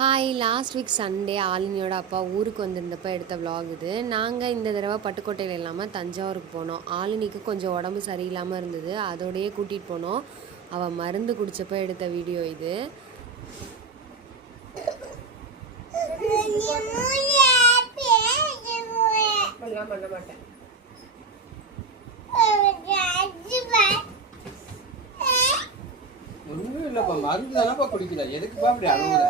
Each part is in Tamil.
ஹாய், லாஸ்ட் வீக் சண்டே ஆலினியோட அப்பா ஊருக்கு வந்திருந்தப்போ எடுத்த விலாக் இது. நாங்கள் இந்த தடவை பட்டுக்கோட்டையில் இல்லாமல் தஞ்சாவூருக்கு போனோம். ஆலினிக்கு கொஞ்சம் உடம்பு சரியில்லாமல் இருந்தது, அதோடையே கூட்டிகிட்டு போனோம். அவள் மருந்து குடித்தப்போ எடுத்த வீடியோ இது. பண்ண மாட்டேன். ஒண்ணும் இல்லப்பா, மருந்து தானப்பா குடிக்கல. எதுக்குப்பா அப்படி அழுகுற?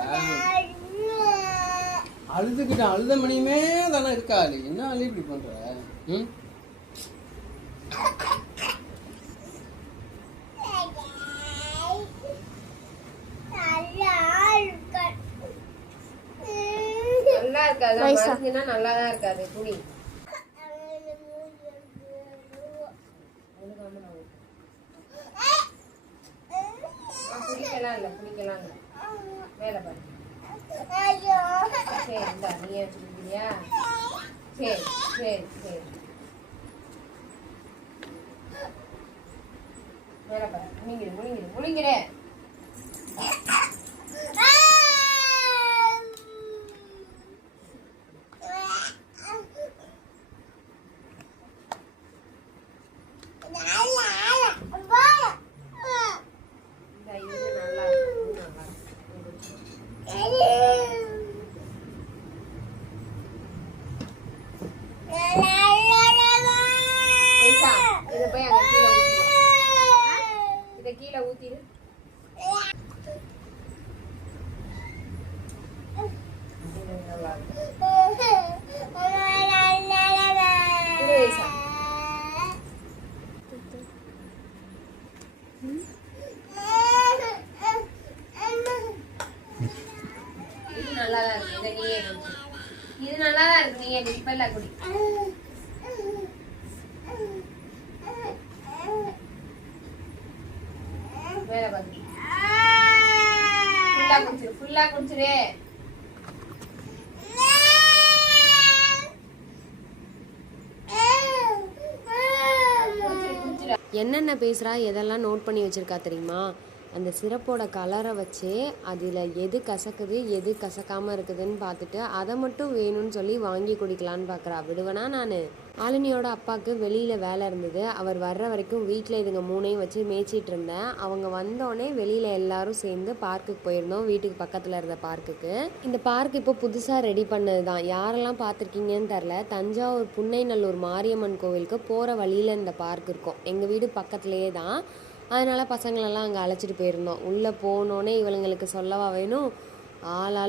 அழுதுகிட்ட அழுத மணியுமே தானே இருக்காது. என்ன அழு இப்படி பண்ற? நல்லா இருக்காது, மருந்துனா நல்லாதான் இருக்காது. குடி. குடிக்கலாம் மேல பாரு. சரி, இந்தா நீ வச்சுக்கிட்டியா? சரி சரி சரி, மேல பாரு. முழுங்கிடு முழுங்கிடு முழுங்கிடு. இதை கீழே ஊத்திடு. இது நல்லாதான் இருக்கு. இதை நீயே குடி. இது நல்லாதான் இருக்கு. நீயே குடி. இப்ப இல்ல குடி. மேல பாரு. ஃபுல்லா குடிச்சிரு, ஃபுல்லா குடிச்சிரு. என்னென்ன பேசுகிறா, எதெல்லாம் நோட் பண்ணி வச்சுருக்கா தெரியுமா? அந்த சிரப்போட கலரை வச்சு அதில் எது கசக்குது எது கசக்காமல் இருக்குதுன்னு பார்த்துட்டு அதை மட்டும் வேணும்னு சொல்லி வாங்கி குடிக்கலான்னு பார்க்குறா. விடுவேனா நான்? ஆலினியோட அப்பாவுக்கு வெளியில் வேலை இருந்தது. அவர் வர்ற வரைக்கும் வீட்டில் இதுங்க மூணையும் வச்சு மேய்ச்சிட்டு இருந்தேன். அவங்க வந்தோடனே வெளியில் எல்லாரும் சேர்ந்து பார்க்குக்கு போயிருந்தோம், வீட்டுக்கு பக்கத்தில் இருந்த பார்க்குக்கு. இந்த பார்க் இப்போ புதுசாக ரெடி பண்ணது தான். யாரெல்லாம் பார்த்துருக்கீங்கன்னு தெரில. தஞ்சாவூர் புன்னைநல்லூர் மாரியம்மன் கோவிலுக்கு போகிற வழியில் இந்த பார்க் இருக்கும். எங்கள் வீடு பக்கத்துலேயே தான். அதனால் பசங்களெல்லாம் அங்கே அழைச்சிட்டு போயிருந்தோம். உள்ளே போனோடனே இவளுங்களுக்கு சொல்லவா வேணும், ஆளால்